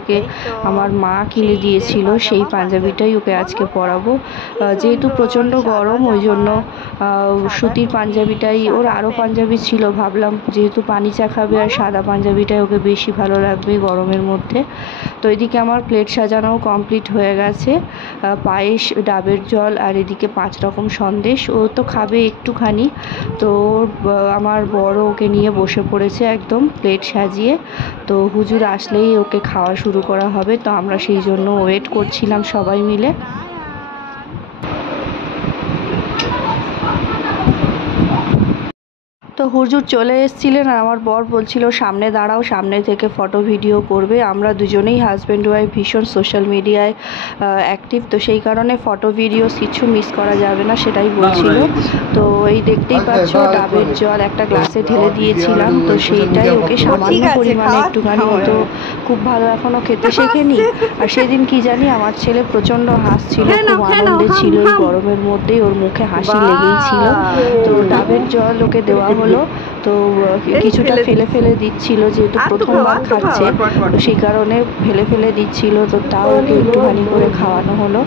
ওকে আমার মা কিনে দিয়েছিল, সেই পাঞ্জাবিটাই ওকে আজকে পরাবো। যেহেতু প্রচণ্ড গরম ওই জন্য সুতির পাঞ্জাবিটাই, ওর আরও পাঞ্জাবি ছিল, ভাবলাম যেহেতু পানি চা খাবে আর সাদা পাঞ্জাবিটাই ওকে বেশি ভালো লাগবে গরমের মধ্যে। তো এদিকে আমার প্লেট সাজানোও কমপ্লিট হয়ে গেছে, পায়েস, ডাবের জল আর এদিকে 5 রকম সন্দেশ। ও তো খাবে একটুখানি, তো আমার বড় ওকে নিয়ে বসে পড়েছে একদম প্লেট সাজিয়ে। তো হুজুর আসলেই ওকে খাওয়া শুরু করা হবে, তো আমরা সেই জন্য ওয়েট করছিলাম সবাই মিলে। তো হুজুর চলে এসেছিলেন আর আমার বর বলছিল সামনে দাঁড়াও, সামনে থেকে ফটো ভিডিও করবে। আমরা দুজনেই হাজব্যান্ড ওয়াইফ ভীষণ সোশ্যাল মিডিয়ায় অ্যাক্টিভ, তো সেই কারণে ফটো ভিডিওস কিছু মিস করা যাবে না সেটাই বলছিল। তো এই দেখতেই পাচ্ছ ডাবের জল একটা গ্লাসে ঢেলে দিয়েছিলাম, তো সেইটাই ওকে সামান্য পরিমাণে একটুখানি, তো খুব ভালো এখনও খেতে শেখেনি। আর সেদিন কি জানি আমার ছেলে প্রচণ্ড হাসছিল, খুব আনন্দে ছিল, এই গরমের মধ্যেই ওর মুখে হাসি লেগেই ছিল। তো ডাবের জল ওকে দেওয়া হলো, তো কিছুটা ফেলে ফেলে দিচ্ছিল, যেহেতু প্রথমবার খাচ্ছে তো সেই কারণে ফেলে ফেলে দিচ্ছিল, তো তাও ওকে একটুখানি করে খাওয়ানো হলো।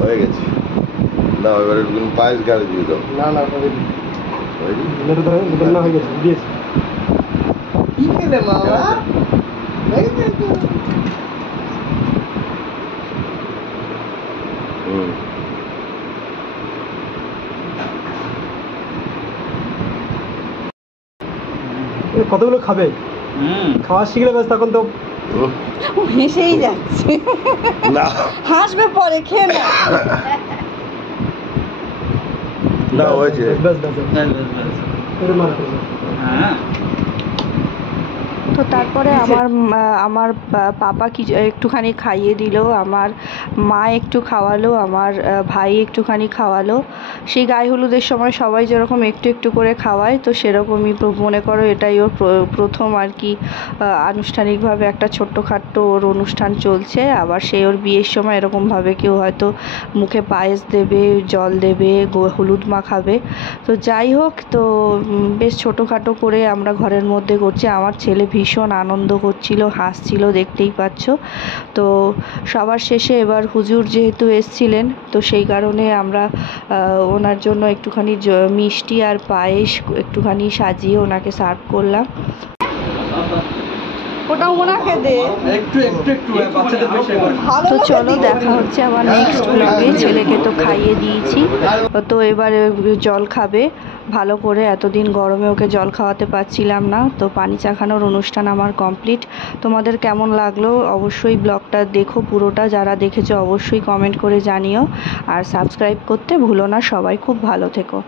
হয়ে গেছে না, এবারে পায়েস গাড়ি দিয়ে দাও। না না হয়ে গেছে, দিয়েছি। কি খেলে মামা? কতগুলো খাবে? খাওয়া শিখলে ব্যাস তখন তো হেসেই যাচ্ছে, হাসবে পরে, খেয়ে না। না হয়েছে, ব্যাস ব্যাস হ্যাঁ। তো তারপরে আমার পাপা কি একটুখানি খাইয়ে দিল, আমার মা একটু খাওয়ালো, আমার ভাই একটুখানি খাওয়ালো। সেই গায়ে হলুদের সময় সবাই যেরকম একটু একটু করে খাওয়ায়, তো সেরকমই মনে করো এটাই ওর প্রথম আর কি আনুষ্ঠানিকভাবে একটা ছোট্টখাট্টো ওর অনুষ্ঠান চলছে। আবার সেই ওর বিয়ের সময় এরকমভাবে কেউ হয়তো মুখে পায়েস দেবে, জল দেবে, হলুদ মাখাবে। তো যাই হোক, তো বেশ ছোটোখাটো করে আমরা ঘরের মধ্যে করছি। আমার ছেলে ভীষণ আনন্দ করছিল, হাসছিল, দেখতেই পাচ্ছ। তো সবার শেষে এবার হুজুর যেহেতু এসছিলেন, তো সেই কারণে আমরা ওনার জন্য একটুখানি মিষ্টি আর পায়েস একটুখানি সাজিয়ে ওনাকে সার্ভ করলাম। তো চলো দেখা হচ্ছে আবার নেক্সট ব্লগে। ছেলেকে তো খাইয়ে দিয়েছি, তো এবারে জল খাবে ভালো করে, এতদিন গরমে ওকে জল খাওয়াতে পারছিলাম না। তো পানি চা খানোর অনুষ্ঠান আমার কমপ্লিট। তোমাদের কেমন লাগলো অবশ্যই ব্লগটা দেখো পুরোটা, যারা দেখেছো অবশ্যই কমেন্ট করে জানিও, আর সাবস্ক্রাইব করতে ভুলো না। সবাই খুব ভালো থেকো।